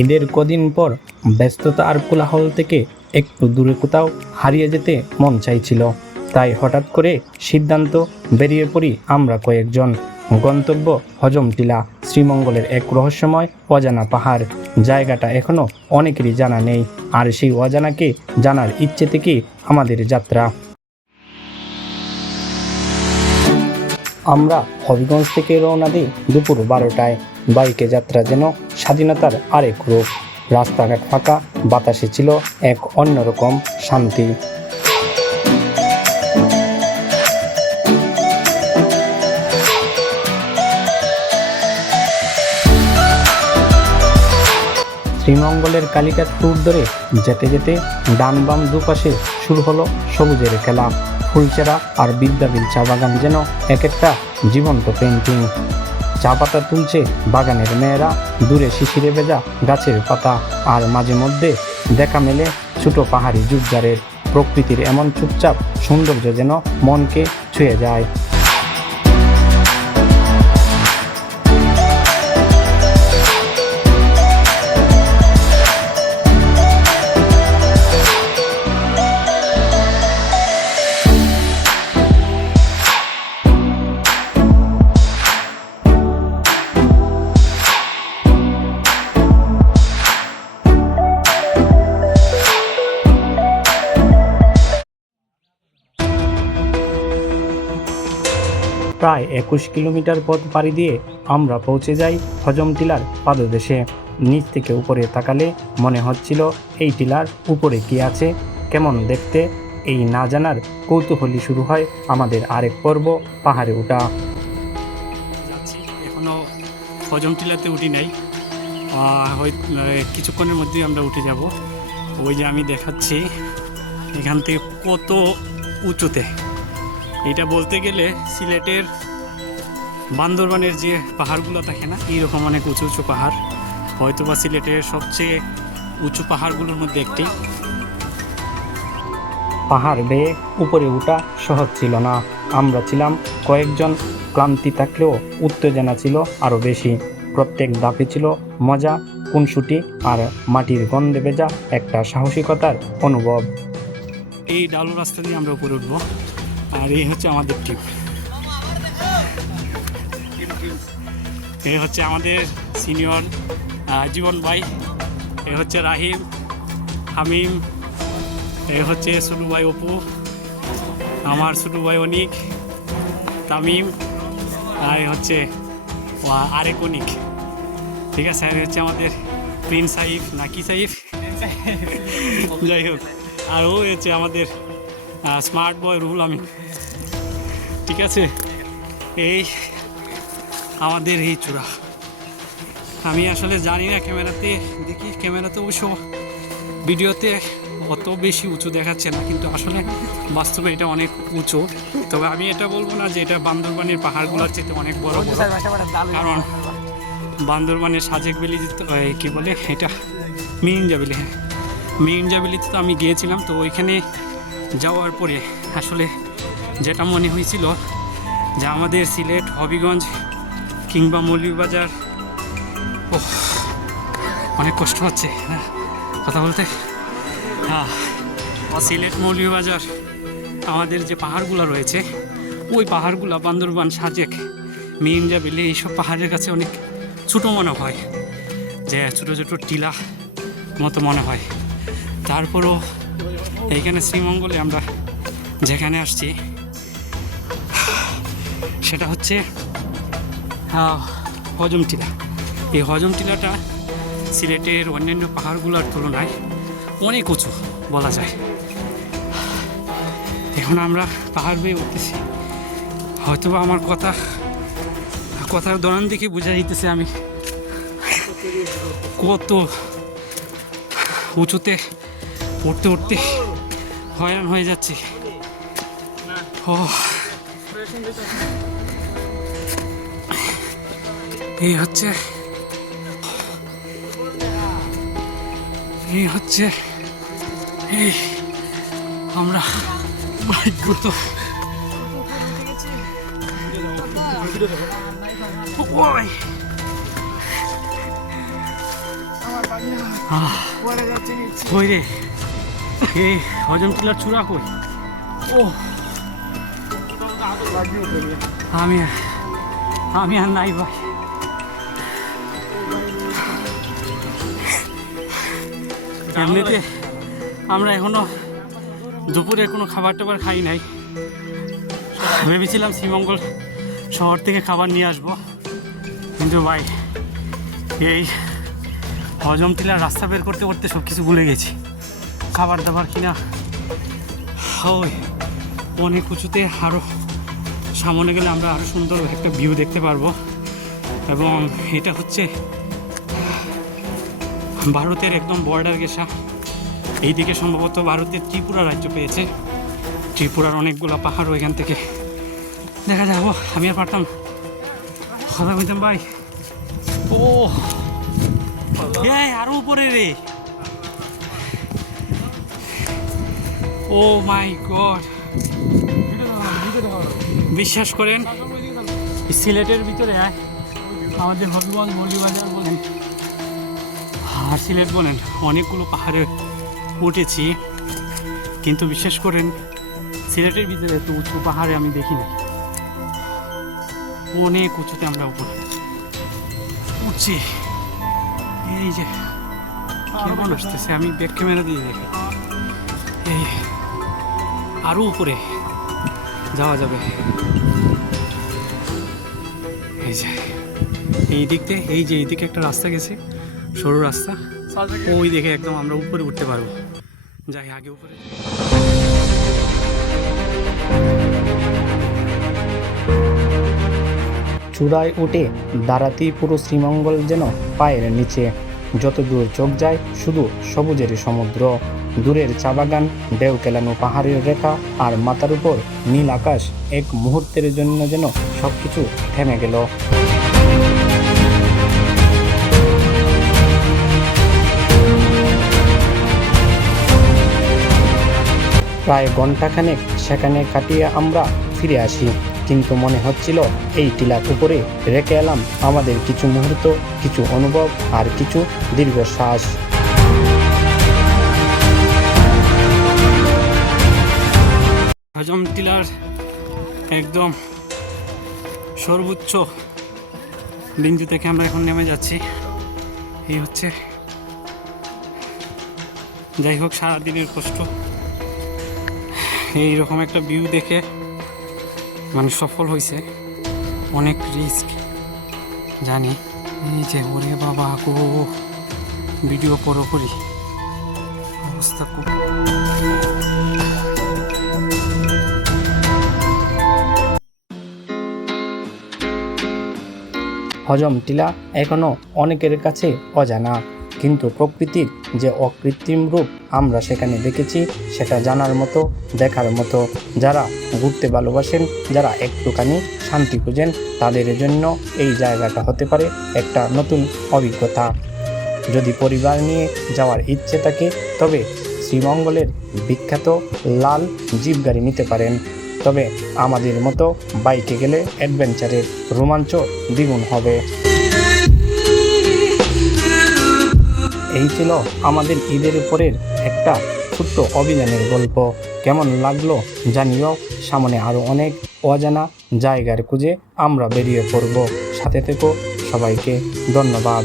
ঈদের কদিন পর ব্যস্ততা আর কোলাহল থেকে একটু দূরে কোথাও হারিয়ে যেতে মন চাইছিল। তাই হঠাৎ করে সিদ্ধান্ত, বেরিয়ে পড়ি আমরা কয়েকজন। গন্তব্য হজম টিলা, শ্রীমঙ্গলের এক রহস্যময় অজানা পাহাড়। জায়গাটা এখনো অনেকেরই জানা নেই, আর সেই অজানাকে জানার ইচ্ছে থেকে আমাদের যাত্রা। আমরা হবিগঞ্জ থেকে রওনা দিই দুপুর 12টায়। বাইকে যাত্রা যেন স্বাধীনতার আরেক রূপ। রাস্তাঘাট ফাঁকা, বাতাসে ছিল এক অন্যরকম শান্তি। শ্রীমঙ্গলের কালীঘাট ট্যুর ধরে যেতে যেতে ডান বাম দুপাশে শুরু হলো সবুজের খেলা। ফুলচেরা আর বিদ্যাবিল চা বাগান যেন এক একটা জীবন্ত পেন্টিং। চা পাতা তুলছে বাগানের মেয়েরা, দূরে শিশিরে ভেজা গাছের পাতা, আর মাঝে মধ্যে দেখা মেলে ছোট পাহাড়ি ঝোপঝাড়ের। প্রকৃতির এমন চুপচাপ সৌন্দর্য যেন মনকে ছুঁয়ে যায়। প্রায় 21 কিলোমিটার পথ পাড়ি দিয়ে আমরা পৌঁছে যাই হজম টিলার পাদদেশে। নিচ থেকে উপরে তাকালে মনে হচ্ছিল এই টিলার উপরে কি আছে, কেমন দেখতে, এই না জানার কৌতূহলী শুরু হয় আমাদের আরেক পর্ব, পাহাড়ে ওঠা। এখনো হজম টিলাতে উঠি নাই, কিছুক্ষণের মধ্যেই আমরা উঠে যাব। ওই যে আমি দেখাচ্ছি এখান থেকে কত উঁচুতে। এটা বলতে গেলে সিলেটের বান্দরবানের যে পাহাড়গুলো থাকে না, এইরকম অনেক উঁচু উঁচু পাহাড়। হয়তোবা সিলেটের সবচেয়ে উঁচু পাহাড়গুলোর মধ্যে একটি। পাহাড় বেয়ে উপরে ওঠা সহজ ছিল না। আমরা ছিলাম কয়েকজন, ক্লান্তি থাকলেও উত্তেজনা ছিল আরও বেশি। প্রত্যেক ধাপে ছিল মজা, খুনসুটি আর মাটির গন্ধে ভেজা একটা সাহসিকতার অনুভব। এই ডালু রাস্তা দিয়ে আমরা উপরে উঠবো, আর এই হচ্ছে আমাদের টিম। এ হচ্ছে আমাদের সিনিয়র জীবন ভাই, এ হচ্ছে রাহিম, হামিম, এ হচ্ছে ছোটু ভাই অপু, আমার ছোটু ভাই অনিক, তামিম, আর এ হচ্ছে আরেক অনিক। ঠিক আছে, আর হচ্ছে আমাদের প্রিন্স সাইফ নাকি সাইফ, যাই হোক। আর ও হচ্ছে আমাদের স্মার্ট বয় রুহুল আমিন। ঠিক আছে, এই আমাদের এই চূড়া। আমি আসলে জানি না, ক্যামেরাতে দেখি, ক্যামেরাতে অবশ্য ভিডিওতে অত বেশি উঁচু দেখাচ্ছে না, কিন্তু আসলে বাস্তবে এটা অনেক উঁচু। তবে আমি এটা বলবো না যে এটা বান্দরবানের পাহাড়গুলোর চেয়ে অনেক বড় বড়, কারণ বান্দরবানের সাজেক ভ্যালি কী বলে এটা, মিরিঞ্জা ভ্যালি। হ্যাঁ, মিরিঞ্জা ভ্যালিতে তো আমি গিয়েছিলাম। তো ওইখানে যাওয়ার পরে আসলে যেটা মনে হয়েছিল যে আমাদের সিলেট, হবিগঞ্জ কিংবা মৌলভীবাজার, অনেক কষ্ট হচ্ছে কথা বলতে। সিলেট, মৌলভীবাজার, আমাদের যে পাহাড়গুলো রয়েছে, ওই পাহাড়গুলো বান্দরবান, সাজেক, মিরিঞ্জা ভ্যালি, এইসব পাহাড়ের কাছে অনেক ছোটো মনে হয়, যে ছোটো ছোটো টিলা মতো মনে হয়। তারপরও এইখানে শ্রীমঙ্গলে আমরা যেখানে আসছি সেটা হচ্ছে হজম টিলা। এই হজম টিলাটা সিলেটের অন্যান্য পাহাড়গুলোর তুলনায় অনেক উঁচু বলা যায়। এখন আমরা পাহাড় বেয়ে উঠতেছি। হয়তোবা আমার কথার দরান দেখে বোঝা যেতেছে আমি কত উঁচুতে উঠতে উঠতে হয়রান হয়ে যাচ্ছি। এই হচ্ছে এই আমরা বাইকগুলো তো কই রে, এই হজম টিলার চূড়া কই? ও আমি আর নাই ভাই। এমনিতে আমরা এখনো দুপুরে কোনো খাবার টাবার খাই নাই। ভেবেছিলাম শ্রীমঙ্গল শহর থেকে খাবার নিয়ে আসবো, কিন্তু ভাই এই হজম টিলার রাস্তা বের করতে করতে সব কিছু ভুলে গেছি। খাবার দাবার কিনা ওই অনেক উঁচুতে, আরও সামনে গেলে আমরা আরও সুন্দর একটা ভিউ দেখতে পারবো। এবং এটা হচ্ছে ভারতের একদম বর্ডার ঘেঁষা। এইদিকে সম্ভবত ভারতের ত্রিপুরা রাজ্য পেয়েছে। ত্রিপুরার অনেকগুলো পাহাড়ও এখান থেকে দেখা যাবো। আমি আর পারতাম কথা বলতাম ভাই। ও আরো উপরে রে, ও মাই গড। বিশ্বাস করেন সিলেটের ভিতরে আমাদের হবিগঞ্জ মৌলভীবাজার বলেন আর সিলেট বলেন অনেকগুলো পাহাড়ে উঠেছি, কিন্তু বিশ্বাস করেন সিলেটের ভিতরে এত উঁচু পাহাড়ে আমি দেখিনি। অনেক উঁচুতে আমরা উপরে উঠছি। এই যে কেমন আসতেছে, আমি ব্যাক ক্যামেরা দিয়ে দেখি। এই আরো উপরে যাওয়া যাবে। এই যে এই দিক দিয়ে, এই যে এইদিকে একটা রাস্তা গেছে, সরু রাস্তা, ওই দিকে একদম আমরা উপরে উঠতে পারবো। যাই আগে উপরে। চূড়ায় উঠে দাঁড়াতেই পুরো শ্রীমঙ্গল যেন পায়ের নিচে। যত দূর চোখ যায় শুধু সবুজের সমুদ্র, দূরের চা বাগান, ঢেউ কেলানো পাহাড়ের রেখা, আর মাথার উপর নীল আকাশ। এক মুহূর্তের জন্য যেন সবকিছু থেমে গেল। প্রায় ঘন্টাখানেক সেখানে কাটিয়ে আমরা ফিরে আসি, কিন্তু মনে হচ্ছিল এই টিলার উপরে রেখে এলাম আমাদের কিছু মুহূর্ত, কিছু অনুভব আর কিছু দীর্ঘশ্বাস। হজম টিলার একদম সর্বোচ্চ বিন্দু থেকে আমরা এখন নেমে যাচ্ছি। এই হচ্ছে, যাই হোক সারাদিনের কষ্ট, এইরকম একটা ভিউ দেখে মানে সফল হয়েছে। অনেক রিস্ক জানি। এই যে ওরে বাবা গো, ভিডিও পরো করি, অবস্থা খুব। হজম টিলা এখনো অনেকের কাছে অজানা, কিন্তু প্রকৃতির যে অকৃত্রিম রূপ আমরা সেখানে দেখেছি সেটা জানার মতো, দেখার মতো। যারা ঘুরতে ভালোবাসেন, যারা একটুখানি শান্তি খুঁজেন, তাদের জন্য এই জায়গাটা হতে পারে একটা নতুন অভিজ্ঞতা। যদি পরিবার নিয়ে যাওয়ার ইচ্ছে থাকে তবে শ্রীমঙ্গলের বিখ্যাত লাল জিপ গাড়ি নিতে পারেন। তবে আমাদের মতো বাইকে গেলে অ্যাডভেঞ্চারের রোমাঞ্চ দ্বিগুণ হবে। এই ছিল আমাদের ঈদের উপরের একটা ছোট্ট অভিযানের গল্প। কেমন লাগলো জানিও। সামনে আরও অনেক অজানা জায়গার খুঁজে আমরা বেরিয়ে পড়ব। সাথে থেকো। সবাইকে ধন্যবাদ।